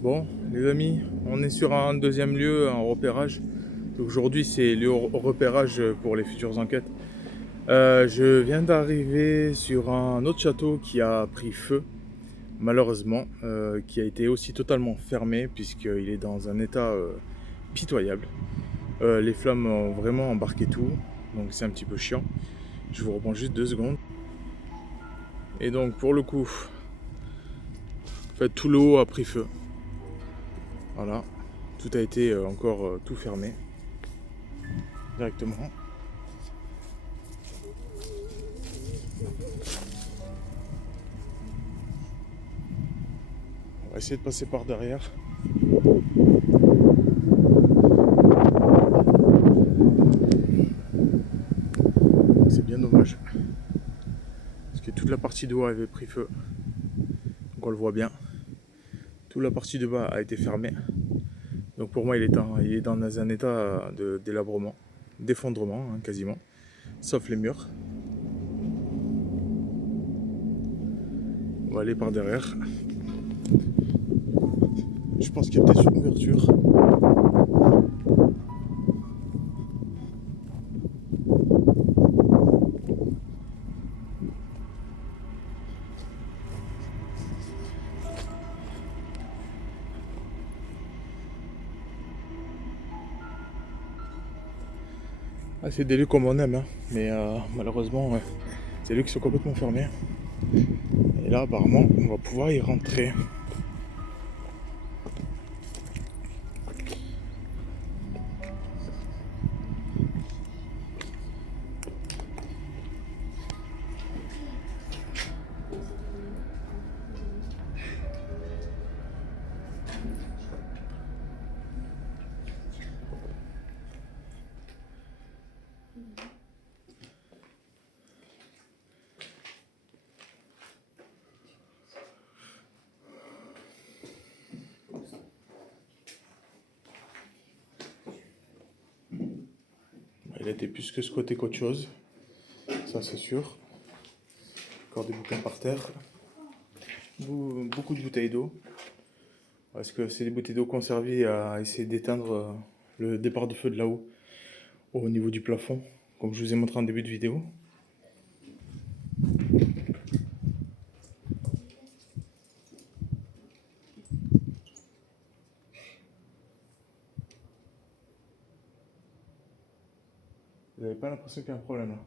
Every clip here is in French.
Bon, les amis, on est sur un deuxième lieu, un repérage. Aujourd'hui, c'est le repérage pour les futures enquêtes. Je viens d'arriver sur un autre château qui a pris feu, malheureusement, qui a été aussi totalement fermé puisqu'il est dans un état pitoyable. Les flammes ont vraiment embarqué tout, donc c'est un petit peu chiant. Je vous reprends juste 2 secondes. Et donc, pour le coup, en fait, tout le haut a pris feu. Voilà, tout a été encore tout fermé directement. On va essayer de passer par derrière. C'est bien dommage. Parce que toute la partie de haut avait pris feu. Donc on le voit bien. Toute la partie de bas a été fermée. Donc pour moi il est dans un état de délabrement, d'effondrement hein, quasiment. Sauf les murs. On va aller par derrière. Je pense qu'il y a peut-être une ouverture. Ah, c'est des lieux comme on aime, hein. Mais malheureusement, c'est des lieux qui sont complètement fermés. Et là, apparemment, on va pouvoir y rentrer. Il a été plus que squatté qu'autre chose. Ça, c'est sûr. Encore des bouquins par terre. Beaucoup de bouteilles d'eau. Parce que c'est des bouteilles d'eau qui ont servi à essayer d'éteindre le départ de feu de là-haut, au niveau du plafond, comme je vous ai montré en début de vidéo. Vous n'avez pas l'impression qu'il y a un problème là?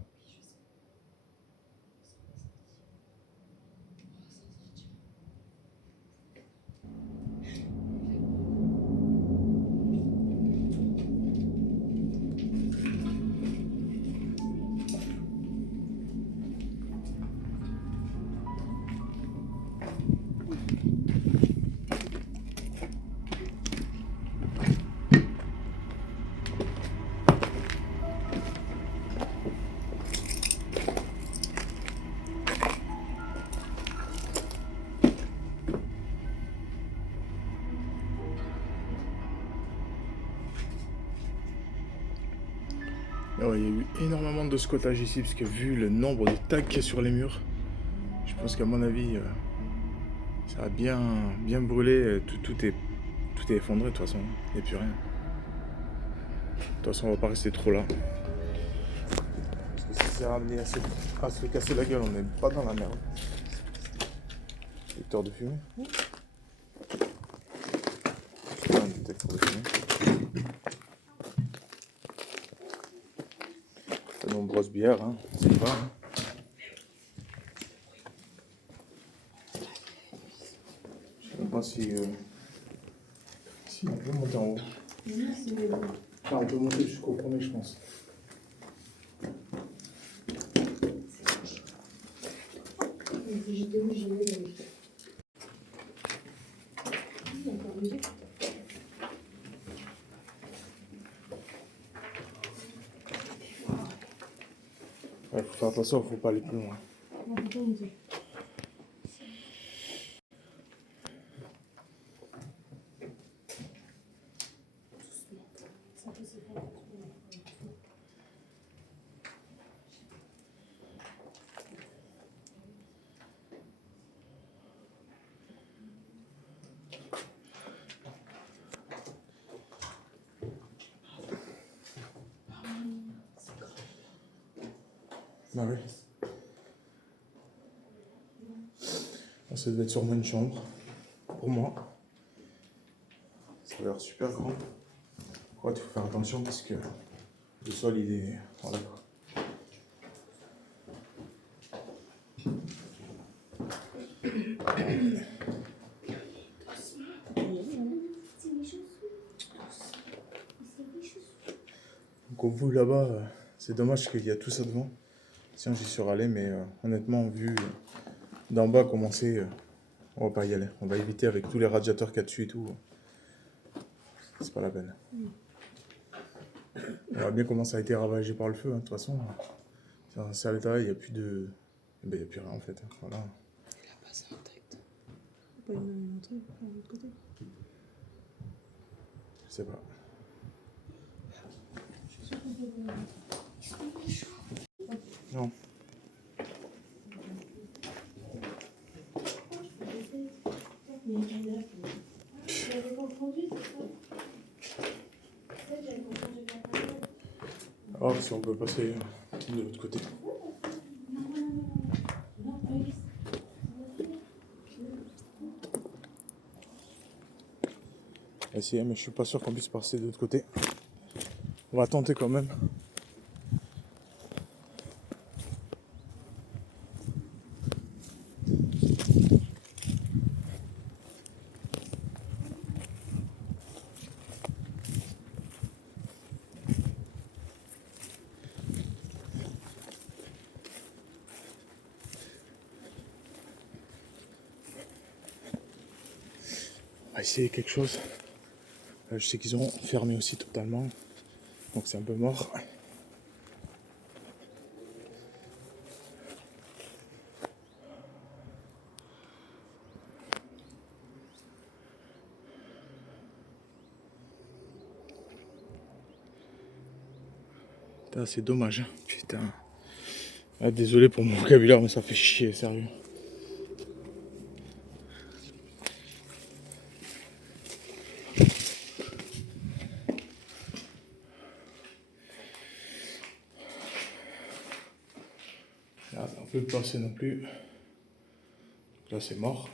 Alors, il y a eu énormément de squattage ici, parce que vu le nombre de tags qu'il y a sur les murs, je pense qu'à mon avis, ça a bien brûlé. Tout est effondré de toute façon, il n'y a plus rien. De toute façon, on va pas rester trop là. Parce que si c'est ramené à se casser la gueule, on n'est pas dans la merde. Détecteur de fumée. C'est pas un détecteur de fumée. De nombreuses bières, hein, c'est pas. Hein. Je sais pas si on peut monter en haut. Ah, on peut monter jusqu'au premier, je pense. Ouais, faut faire attention, faut pas aller plus loin. Bah oui. Ah, ça devait être sûrement une chambre. Pour moi. Ça a l'air super grand. Ouais, il faut faire attention parce que le sol il est. Voilà quoi. Donc au bout là-bas, c'est dommage qu'il y a tout ça devant. Sinon j'y serais allé, mais honnêtement, vu d'en bas commencer, on va pas y aller. On va éviter avec tous les radiateurs qu'il y a dessus et tout. C'est pas la peine. On voit bien comment ça a été ravagé par le feu, hein. De toute façon, c'est un sale état, il n'y a plus de. Ben, il n'y a plus rien en fait, hein. Voilà. Il a passé intact. Pas une entrée par l'autre côté. Je sais pas. Non. Oh, si on peut passer de l'autre côté. On va essayer, mais je suis pas sûr qu'on puisse passer de l'autre côté. On va tenter quand même. On va essayer quelque chose. Je sais qu'ils ont fermé aussi totalement. Donc c'est un peu mort. Putain, c'est dommage, hein. Putain. Ah, désolé pour mon vocabulaire, mais ça fait chier, sérieux. Là, on peut pas passer non plus. Là, c'est mort.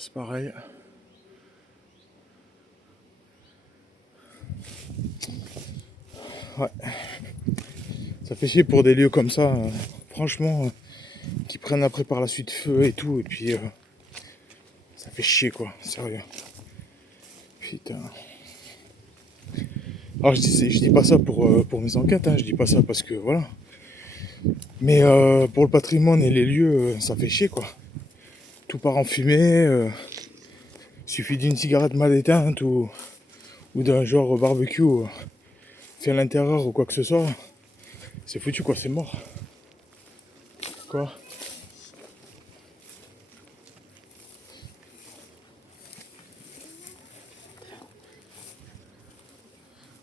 C'est pareil. Ouais. Ça fait chier pour des lieux comme ça. Franchement, qui prennent après par la suite feu et tout. Et puis, ça fait chier quoi, sérieux. Putain. Alors je dis pas ça pour mes enquêtes, hein. Je dis pas ça parce que voilà. Mais pour le patrimoine et les lieux, ça fait chier quoi. Tout part en fumée. Suffit d'une cigarette mal éteinte ou d'un genre barbecue fait à l'intérieur ou quoi que ce soit. C'est foutu quoi, c'est mort. Quoi?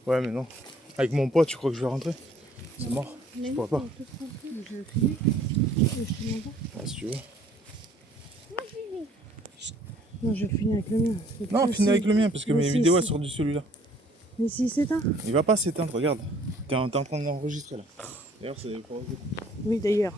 Ouais mais non. Avec mon poids tu crois que je vais rentrer? C'est mort. Je pourrais pas. Je vais finir. Ouais, si tu veux. Non, je vais finir avec le mien. Non, finis avec le mien parce que mes vidéos elles sortent de celui-là. Mais s'il s'éteint? Il va pas s'éteindre, regarde. T'es en train d'enregistrer là. D'ailleurs, c'est pour. Oui, d'ailleurs.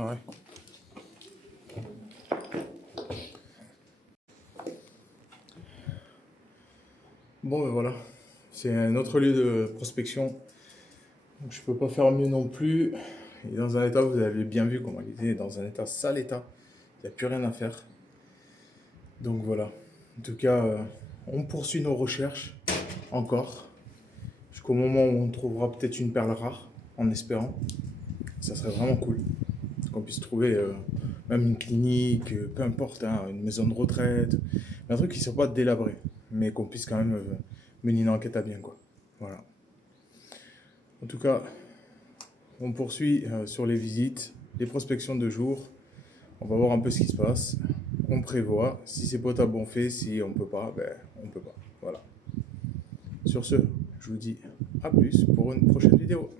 Ouais. Bon, ben voilà. C'est un autre lieu de prospection. Donc, je peux pas faire mieux non plus. Il est dans un état, vous avez bien vu comment il était, dans un état sale état. Il n'y a plus rien à faire. Donc voilà. En tout cas, on poursuit nos recherches encore. Jusqu'au moment où on trouvera peut-être une perle rare, en espérant. Ça serait vraiment cool. Qu'on puisse trouver même une clinique, peu importe, hein, une maison de retraite. Un truc qui ne soit pas délabré. Mais qu'on puisse quand même mener une enquête à bien, quoi. Voilà. En tout cas, on poursuit sur les visites, les prospections de jour. On va voir un peu ce qui se passe. On prévoit. Si c'est potable, on fait. Si on peut pas, ben on peut pas. Voilà. Sur ce, je vous dis à plus pour une prochaine vidéo.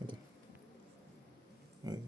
Attends. Ouais.